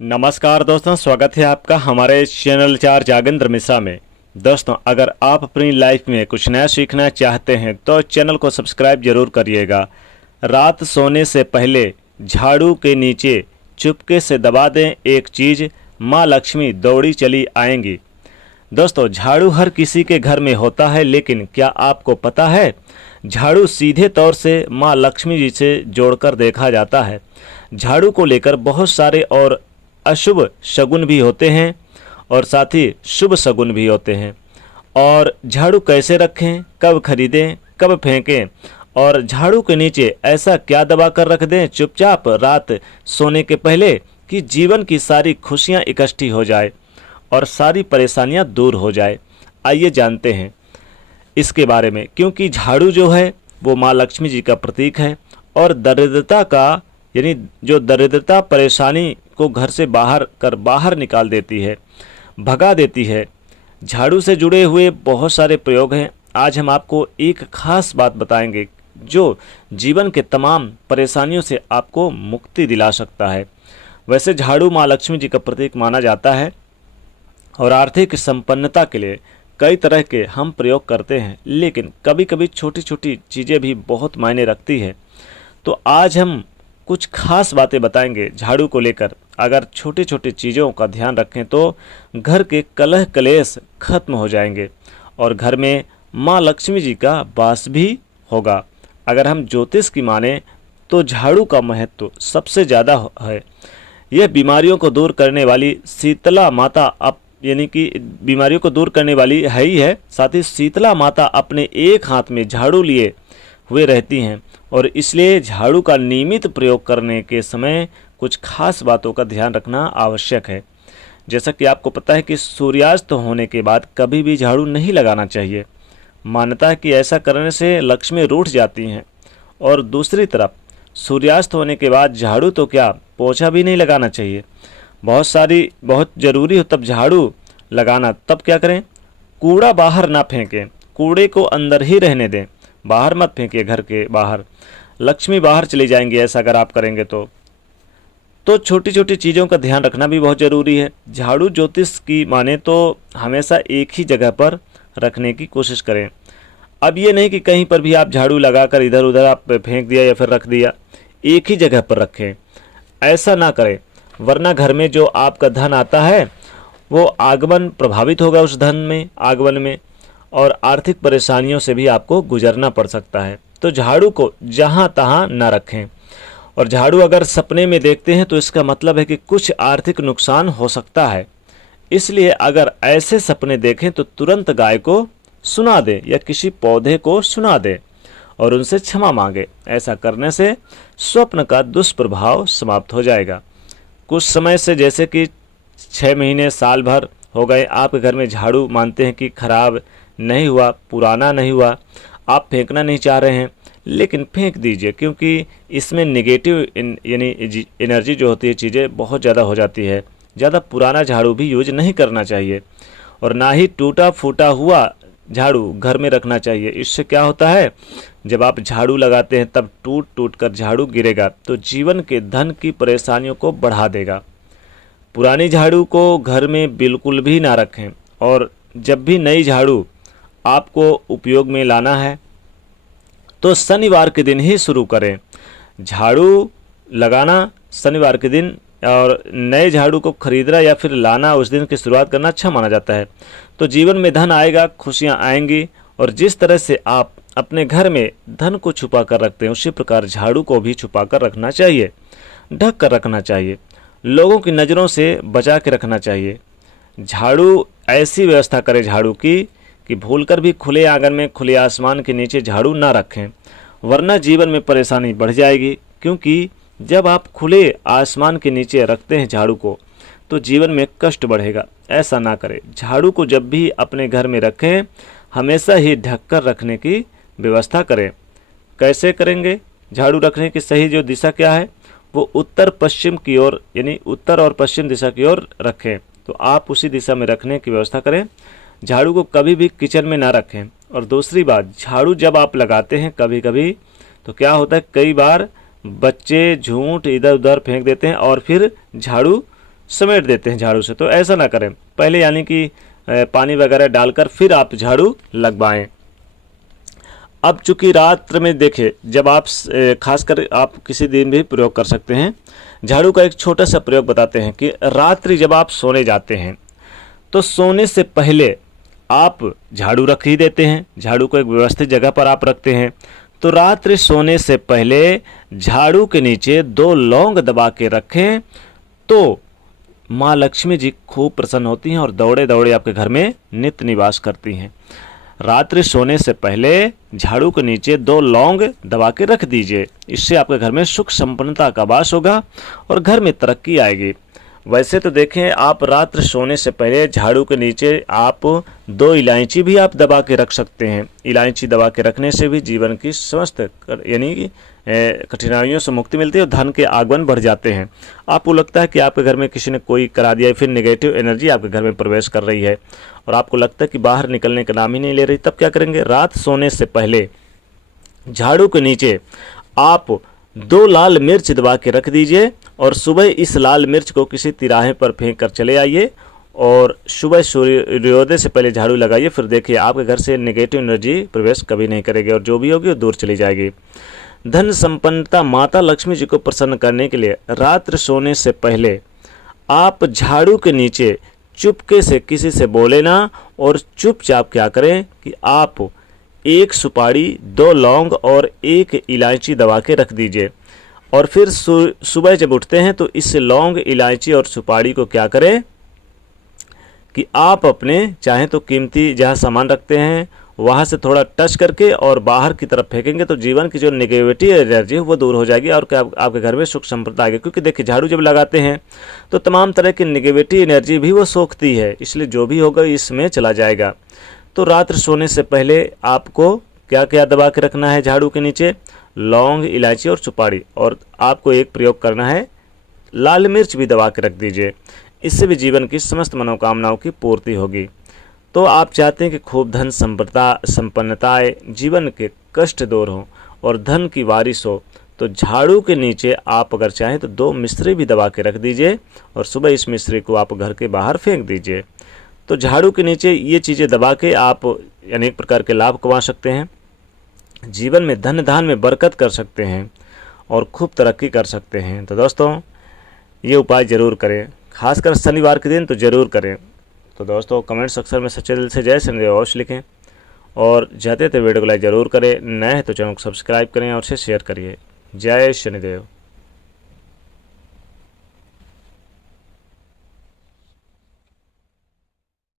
नमस्कार दोस्तों, स्वागत है आपका हमारे चैनल चार जागेंद्र मिश्रा में। दोस्तों, अगर आप अपनी लाइफ में कुछ नया सीखना चाहते हैं तो चैनल को सब्सक्राइब जरूर करिएगा। रात सोने से पहले झाड़ू के नीचे चुपके से दबा दें एक चीज़, माँ लक्ष्मी दौड़ी चली आएंगी। दोस्तों, झाड़ू हर किसी के घर में होता है, लेकिन क्या आपको पता है झाड़ू सीधे तौर से माँ लक्ष्मी जी से जोड़कर देखा जाता है। झाड़ू को लेकर बहुत सारे और अशुभ शगुन भी होते हैं और साथ ही शुभ शगुन भी होते हैं। और झाड़ू कैसे रखें, कब खरीदें, कब फेंकें, और झाड़ू के नीचे ऐसा क्या दबा कर रख दें चुपचाप रात सोने के पहले कि जीवन की सारी खुशियां इकट्ठी हो जाए और सारी परेशानियां दूर हो जाए। आइए जानते हैं इसके बारे में, क्योंकि झाड़ू जो है वो माँ लक्ष्मी जी का प्रतीक है और दरिद्रता का यानी जो दरिद्रता परेशानी को घर से बाहर निकाल देती है, भगा देती है। झाड़ू से जुड़े हुए बहुत सारे प्रयोग हैं। आज हम आपको एक खास बात बताएंगे जो जीवन के तमाम परेशानियों से आपको मुक्ति दिला सकता है। वैसे झाड़ू माँ लक्ष्मी जी का प्रतीक माना जाता है और आर्थिक संपन्नता के लिए कई तरह के हम प्रयोग करते हैं, लेकिन कभी कभी छोटी छोटी चीज़ें भी बहुत मायने रखती है। तो आज हम कुछ खास बातें बताएंगे झाड़ू को लेकर। अगर छोटी छोटी चीज़ों का ध्यान रखें तो घर के कलह कलेश खत्म हो जाएंगे और घर में माँ लक्ष्मी जी का वास भी होगा। अगर हम ज्योतिष की माने तो झाड़ू का महत्व सबसे ज़्यादा है। यह बीमारियों को दूर करने वाली शीतला माता यानी कि बीमारियों को दूर करने वाली है ही है, साथ ही शीतला माता अपने एक हाथ में झाड़ू लिए हुए रहती हैं और इसलिए झाड़ू का नियमित प्रयोग करने के समय कुछ खास बातों का ध्यान रखना आवश्यक है। जैसा कि आपको पता है कि सूर्यास्त होने के बाद कभी भी झाड़ू नहीं लगाना चाहिए। मान्यता है कि ऐसा करने से लक्ष्मी रूठ जाती हैं। और दूसरी तरफ सूर्यास्त होने के बाद झाड़ू तो क्या, पोछा भी नहीं लगाना चाहिए। बहुत ज़रूरी हो तब झाड़ू लगाना। तब क्या करें, कूड़ा बाहर ना फेंकें, कूड़े को अंदर ही रहने दें, बाहर मत फेंकिए। घर के बाहर लक्ष्मी बाहर चली जाएंगी ऐसा अगर आप करेंगे तो छोटी छोटी चीज़ों का ध्यान रखना भी बहुत ज़रूरी है। झाड़ू ज्योतिष की माने तो हमेशा एक ही जगह पर रखने की कोशिश करें। अब ये नहीं कि कहीं पर भी आप झाड़ू लगाकर इधर उधर आप फेंक दिया या फिर रख दिया, एक ही जगह पर रखें। ऐसा ना करें, वरना घर में जो आपका धन आता है वो आगमन प्रभावित होगा, उस धन में आगमन में, और आर्थिक परेशानियों से भी आपको गुजरना पड़ सकता है। तो झाड़ू को जहाँ तहाँ ना रखें। और झाड़ू अगर सपने में देखते हैं तो इसका मतलब है कि कुछ आर्थिक नुकसान हो सकता है। इसलिए अगर ऐसे सपने देखें तो तुरंत गाय को सुना दें या किसी पौधे को सुना दें और उनसे क्षमा मांगे। ऐसा करने से स्वप्न का दुष्प्रभाव समाप्त हो जाएगा। कुछ समय से, जैसे कि 6 महीने साल भर हो गए, आपके घर में झाड़ू मानते हैं कि खराब नहीं हुआ, पुराना नहीं हुआ, आप फेंकना नहीं चाह रहे हैं, लेकिन फेंक दीजिए, क्योंकि इसमें नेगेटिव यानी एनर्जी जो होती है, चीज़ें बहुत ज़्यादा हो जाती है। ज़्यादा पुराना झाड़ू भी यूज नहीं करना चाहिए और ना ही टूटा फूटा हुआ झाड़ू घर में रखना चाहिए। इससे क्या होता है, जब आप झाड़ू लगाते हैं तब टूट टूट कर झाड़ू गिरेगा तो जीवन के धन की परेशानियों को बढ़ा देगा। पुरानी झाड़ू को घर में बिल्कुल भी ना रखें और जब भी नई झाड़ू आपको उपयोग में लाना है तो शनिवार के दिन ही शुरू करें। झाड़ू लगाना शनिवार के दिन और नए झाड़ू को खरीदना या फिर लाना उस दिन की शुरुआत करना अच्छा माना जाता है। तो जीवन में धन आएगा, खुशियां आएंगी। और जिस तरह से आप अपने घर में धन को छुपा कर रखते हैं, उसी प्रकार झाड़ू को भी छुपा कर रखना चाहिए, ढक कर रखना चाहिए, लोगों की नज़रों से बचा के रखना चाहिए। झाड़ू ऐसी व्यवस्था करें झाड़ू की कि भूलकर भी खुले आंगन में, खुले आसमान के नीचे झाड़ू ना रखें, वरना जीवन में परेशानी बढ़ जाएगी। क्योंकि जब आप खुले आसमान के नीचे रखते हैं झाड़ू को तो जीवन में कष्ट बढ़ेगा। ऐसा ना करें। झाड़ू को जब भी अपने घर में रखें हमेशा ही ढक कर रखने की व्यवस्था करें। कैसे करेंगे? झाड़ू रखने की सही जो दिशा क्या है, वो उत्तर पश्चिम की ओर यानी उत्तर और पश्चिम दिशा की ओर रखें। तो आप उसी दिशा में रखने की व्यवस्था करें। झाड़ू को कभी भी किचन में ना रखें। और दूसरी बात, झाड़ू जब आप लगाते हैं कभी कभी तो क्या होता है, कई बार बच्चे झूठ इधर उधर फेंक देते हैं और फिर झाड़ू समेट देते हैं झाड़ू से। तो ऐसा ना करें, पहले यानी कि पानी वगैरह डालकर फिर आप झाड़ू लगवाएं। अब चूंकि रात्र में देखें, जब आप खासकर आप किसी दिन भी प्रयोग कर सकते हैं झाड़ू का। एक छोटा सा प्रयोग बताते हैं कि रात्रि जब आप सोने जाते हैं तो सोने से पहले आप झाड़ू रख ही देते हैं, झाड़ू को एक व्यवस्थित जगह पर आप रखते हैं। तो रात्रि सोने से पहले झाड़ू के नीचे 2 लौंग दबा के रखें तो माँ लक्ष्मी जी खूब प्रसन्न होती हैं और दौड़े दौड़े आपके घर में नित्य निवास करती हैं। रात्रि सोने से पहले झाड़ू के नीचे 2 लौंग दबा के रख दीजिए। इससे आपके घर में सुख संपन्नता का वास होगा और घर में तरक्की आएगी। वैसे तो देखें, आप रात्र सोने से पहले झाड़ू के नीचे आप 2 इलायची भी आप दबा के रख सकते हैं। इलायची दबा के रखने से भी जीवन की समस्त यानी कि कठिनाइयों से मुक्ति मिलती है और धन के आगमन बढ़ जाते हैं। आपको लगता है कि आपके घर में किसी ने कोई करा दिया, फिर नेगेटिव एनर्जी आपके घर में प्रवेश कर रही है और आपको लगता है कि बाहर निकलने का नाम ही नहीं ले रही, तब क्या करेंगे? रात सोने से पहले झाड़ू के नीचे आप 2 लाल मिर्च दबा के रख दीजिए और सुबह इस लाल मिर्च को किसी तिराहे पर फेंक कर चले आइए और सुबह सूर्योदय से पहले झाड़ू लगाइए। फिर देखिए आपके घर से नेगेटिव एनर्जी प्रवेश कभी नहीं करेगी और जो भी होगी वो दूर चली जाएगी। धन संपन्नता माता लक्ष्मी जी को प्रसन्न करने के लिए रात्र सोने से पहले आप झाड़ू के नीचे चुपके से किसी से बोले ना और चुपचाप क्या करें कि आप 1 सुपारी, 2 लौंग और 1 इलायची दबा के रख दीजिए और फिर सुबह जब उठते हैं तो इस लौंग, इलायची और सुपारी को क्या करें कि आप अपने चाहे तो कीमती जहाँ सामान रखते हैं वहाँ से थोड़ा टच करके और बाहर की तरफ फेंकेंगे तो जीवन की जो नेगेटिव एनर्जी है वो दूर हो जाएगी और क्या आपके घर में सुख संपन्नता आएगी। क्योंकि देखिए झाड़ू जब लगाते हैं तो तमाम तरह की नेगेटिव एनर्जी भी वो सोखती है, इसलिए जो भी होगा इसमें चला जाएगा। तो रात्र सोने से पहले आपको क्या क्या दबा के रखना है झाड़ू के नीचे? लौंग, इलायची और सुपारी, और आपको एक प्रयोग करना है लाल मिर्च भी दबा के रख दीजिए। इससे भी जीवन की समस्त मनोकामनाओं की पूर्ति होगी। तो आप चाहते हैं कि खूब धन संपन्नता आए, जीवन के कष्ट दूर हों और धन की बारिश हो, तो झाड़ू के नीचे आप अगर चाहें तो 2 मिश्री भी दबा के रख दीजिए और सुबह इस मिश्री को आप घर के बाहर फेंक दीजिए। तो झाड़ू के नीचे ये चीज़ें दबा के आप अनेक प्रकार के लाभ कमा सकते हैं, जीवन में धन धान में बरकत कर सकते हैं और खूब तरक्की कर सकते हैं। तो दोस्तों ये उपाय ज़रूर करें, खासकर शनिवार के दिन तो ज़रूर करें। तो दोस्तों कमेंट सेक्शन में सच्चे दिल से जय शनिदेव अवश्य लिखें और जाते वीडियो को लाइक ज़रूर करें। नए हैं तो चैनल को सब्सक्राइब करें और शेयर करिए। जय शनिदेव।